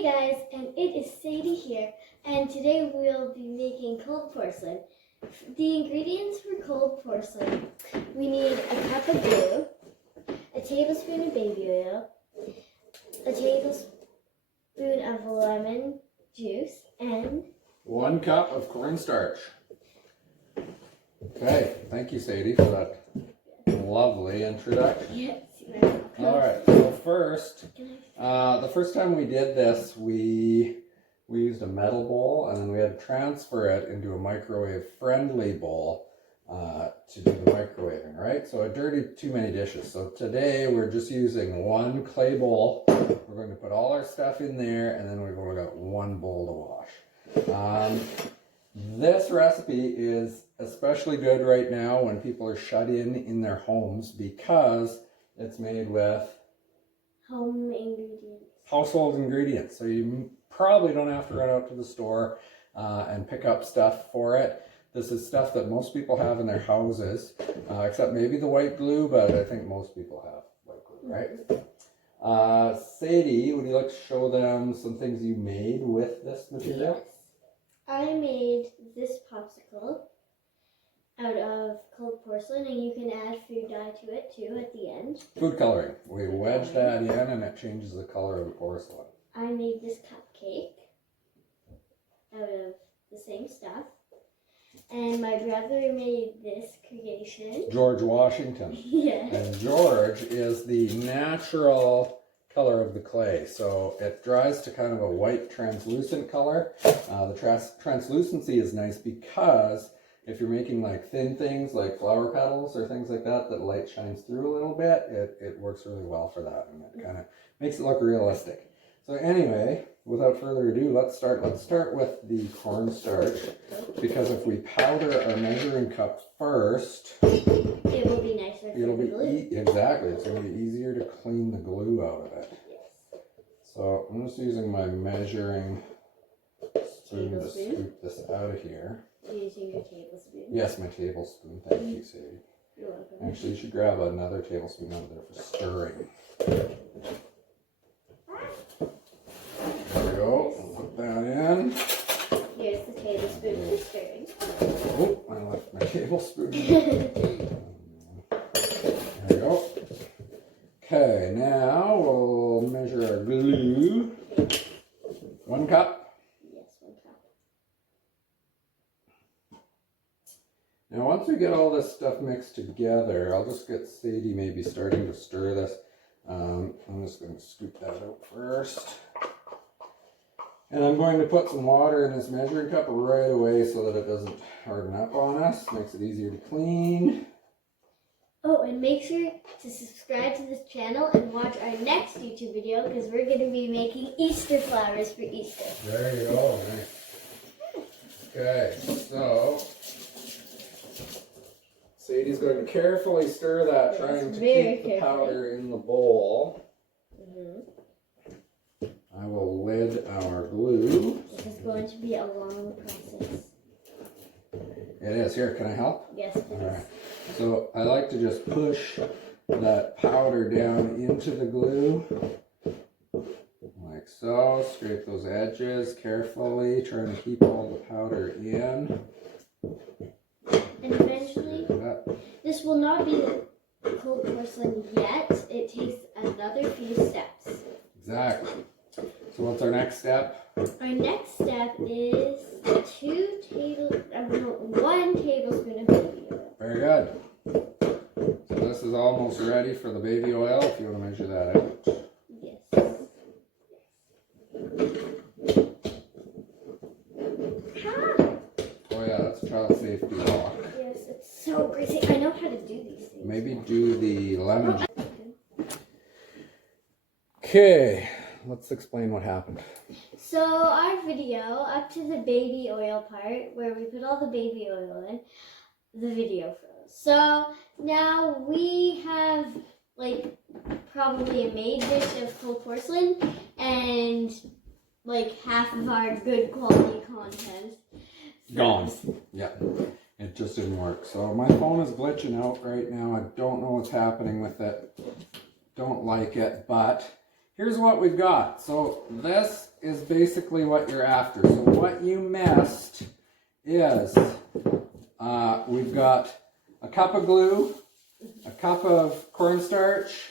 Hey guys, and it is Sadie here, and today we'll be making cold porcelain. The ingredients for cold porcelain: we need a cup of glue, a tablespoon of baby oil, a tablespoon of lemon juice, and 1 cup of cornstarch. Okay, thank you, Sadie, for that lovely introduction. yes, you're welcome. All right, so first, the first time we did this, we used a metal bowl, and then we had to transfer it into a microwave-friendly bowl to do the microwaving, right? So it dirtied too many dishes. So today we're just using 1 clay bowl. We're going to put all our stuff in there, and then we've only got 1 bowl to wash. This recipe is especially good right now when people are shut in their homes because it's made with Home ingredients. Household ingredients. So you probably don't have to run out to the store and pick up stuff for it. This is stuff that most people have in their houses, except maybe the white glue, but I think most people have white glue, right? Sadie, would you like to show them some things you made with this material? Yes. I made this popsicle out of cold porcelain, and you can add food dye to it too at the end. Food coloring. We wedge that in and it changes the color of the porcelain. I made this cupcake out of the same stuff. And my brother made this creation. George Washington. Yes. And George is the natural color of the clay. So it dries to kind of a white translucent color. The translucency is nice because if you're making like thin things like flower petals or things like that, that light shines through a little bit, it works really well for that, and it kind of makes it look realistic. So anyway, without further ado, let's start with the cornstarch, because if we powder our measuring cup first, it will be nicer. It'll be exactly. It's going to be easier to clean the glue out of it. Yes. So I'm just using my measuring spoon to scoop this out of here. Using your tablespoon? Yes, my tablespoon. Thank you, Sadie. You're welcome. Actually, you should grab another tablespoon out there for stirring. There we go. We'll put that in. Here's the tablespoon for stirring. Oh, I left my tablespoon. There we go. Okay, now we'll measure our glue. 1 cup. Now once we get all this stuff mixed together, I'll just get Sadie maybe starting to stir this. I'm just going to scoop that out first. And I'm going to put some water in this measuring cup right away so that it doesn't harden up on us. Makes it easier to clean. Oh, and make sure to subscribe to this channel and watch our next YouTube video, because we're going to be making Easter flowers for Easter. There you go. Nice. Okay, so Sadie's going to carefully stir that, trying to keep the powder in the bowl. I will lid our glue. This is going to be a long process. It is. Here, can I help? Yes, please. All right. So I like to just push that powder down into the glue. Like so. Scrape those edges carefully, trying to keep all the powder in. And eventually, this will not be the cold porcelain yet. It takes another few steps. Exactly. So what's our next step? Our next step is 1 tablespoon of baby oil. Very good. So this is almost ready for the baby oil, if you want to measure that out. Yes. Oh yeah, that's a child safety lock. Yes, it's so greasy. I know how to do these things. Maybe do the lemon. Okay, let's explain what happened. So our video, up to the baby oil part, where we put all the baby oil in, the video froze. So now we have like probably a made dish of cold porcelain and like half of our good quality content gone. Yeah, it just didn't work. So my phone is glitching out right now. I don't know what's happening with it. Don't like it, but here's what we've got. So this is basically what you're after. So what you missed is we've got a cup of glue, a cup of cornstarch,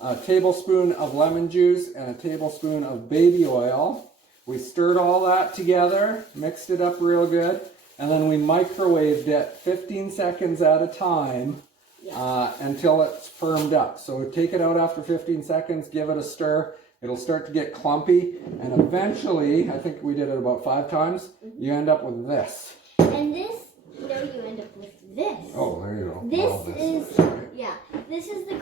a tablespoon of lemon juice, and a tablespoon of baby oil. We stirred all that together, mixed it up real good, and then we microwaved it 15 seconds at a time until it's firmed up. So take it out after 15 seconds, give it a stir. It'll start to get clumpy, and eventually, I think we did it about 5 times, you end up with this. And this, you end up with this. Oh, there you go. This is the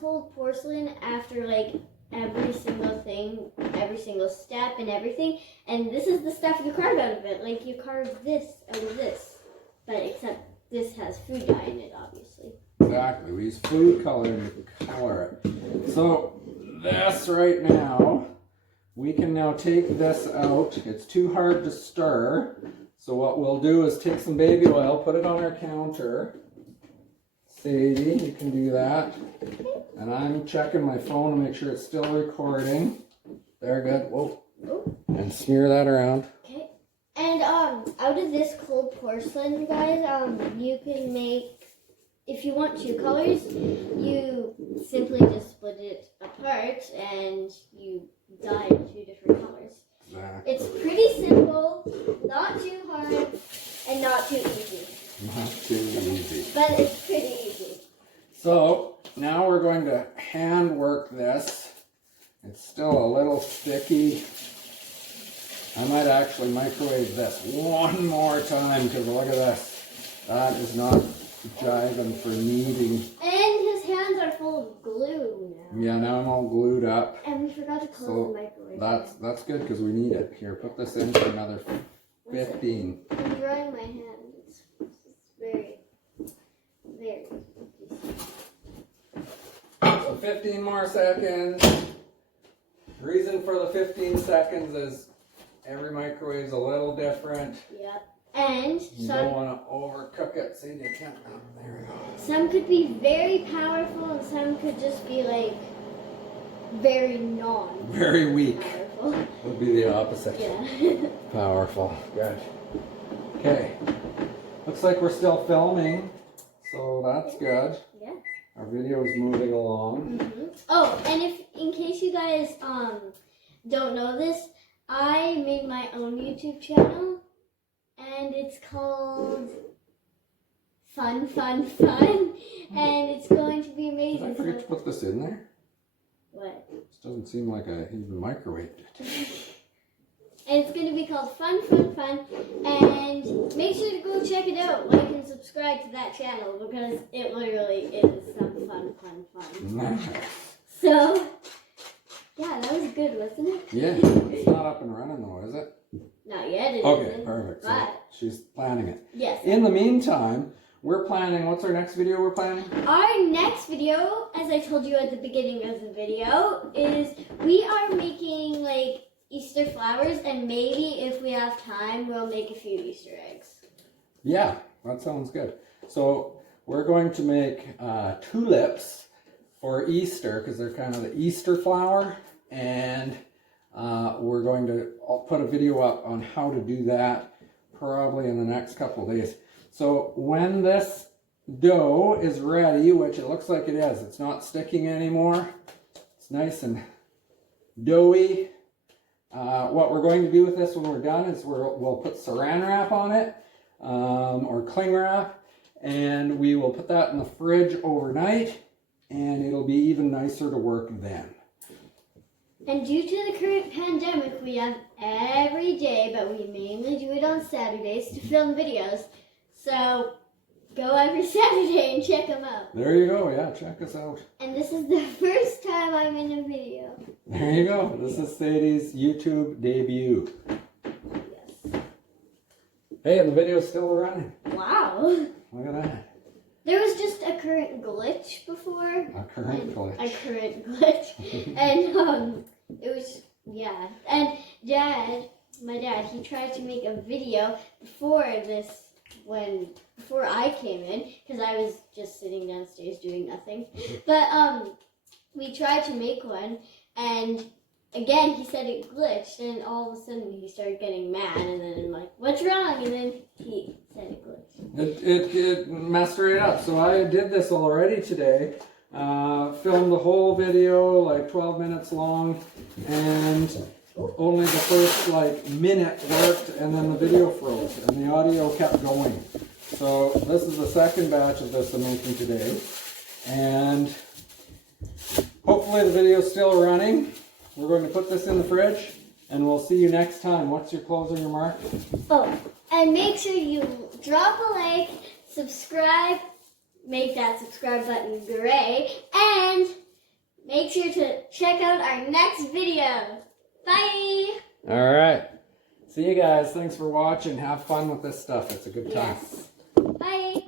cold porcelain after like every single thing, every single step and everything. And this is the stuff you carve out of it. Like you carve this out of this. But except this has food dye in it, obviously. Exactly. We use food coloring to color it. So this right now, we can now take this out. It's too hard to stir. So what we'll do is take some baby oil, put it on our counter. Sadie, you can do that. And I'm checking my phone to make sure it's still recording. There, good. Whoa. And smear that around. Okay. And out of this cold porcelain, guys, you can make, if you want 2 colors, you simply just split it apart and you dye 2 different colors. Exactly. It's pretty simple, not too hard, and not too easy. Not too easy. But it's pretty easy. So now we're going to hand work this. It's still a little sticky. I might actually microwave this one more time because look at this. That is not jiving for kneading. And his hands are full of glue now. Yeah, now I'm all glued up. And we forgot to close the microwave. That's good because we need it. Here, put this in for another 15. I'm drying my hand. It's very, very. So 15 more seconds. The reason for the 15 seconds is every microwave's a little different. Yep. And you don't want to overcook it. See, you can't. Oh, there we go. Some could be very powerful, and some could just be like very very weak. Powerful. Would be the opposite. Yeah. Powerful. Good. Okay. Looks like we're still filming, so that's good. Yeah. Our video is moving along. Mm-hmm. Oh, and in case you guys don't know this, I made my own YouTube channel, and it's called Fun, and it's going to be amazing. Did I forget to put this in there? What? This doesn't seem like I even microwaved it. And it's going to be called Fun, and make sure to go check it out. Like and subscribe to that channel because it literally is some fun. Nice. So, yeah, that was good, wasn't it? Yeah, it's not up and running though, is it? Not yet, it Okay, isn't, perfect. So but she's planning it. yes. In the meantime, we're planning, what's our next video we're planning? Our next video, as I told you at the beginning of the video, is we are making like Easter flowers, and maybe if we have time, we'll make a few Easter eggs. Yeah, that sounds good. So we're going to make tulips for Easter because they're kind of the Easter flower, and we're going to put a video up on how to do that probably in the next couple of days. So when this dough is ready, which it looks like it is, it's not sticking anymore. It's nice and doughy. What we're going to do with this when we're done is we'll put saran wrap on it, or cling wrap, and we will put that in the fridge overnight, and it'll be even nicer to work then. And due to the current pandemic, we have every day, but we mainly do it on Saturdays to film videos. So go every Saturday and check them out. There you go, yeah, check us out. And this is the first time I'm in a video. There you go. This is Sadie's YouTube debut. Yes. Hey, and the video's still running. Wow. Look at that. There was just a current glitch before. A current glitch. And it was, yeah. And my dad, he tried to make a video before I came in, because I was just sitting downstairs doing nothing. But we tried to make one, and again he said it glitched, and all of a sudden he started getting mad, and then I'm like, what's wrong? And then he said it glitched. It messed right up. So I did this already today. Filmed the whole video, like 12 minutes long, and only the first like minute worked, and then the video froze, and the audio kept going. So this is the second batch of this I'm making today, and hopefully the video is still running. We're going to put this in the fridge, and we'll see you next time. What's your closing remark? Oh, and make sure you drop a like, subscribe, make that subscribe button gray, and make sure to check out our next video. Bye! All right. See you guys. Thanks for watching. Have fun with this stuff. It's a good time. Yes. Bye!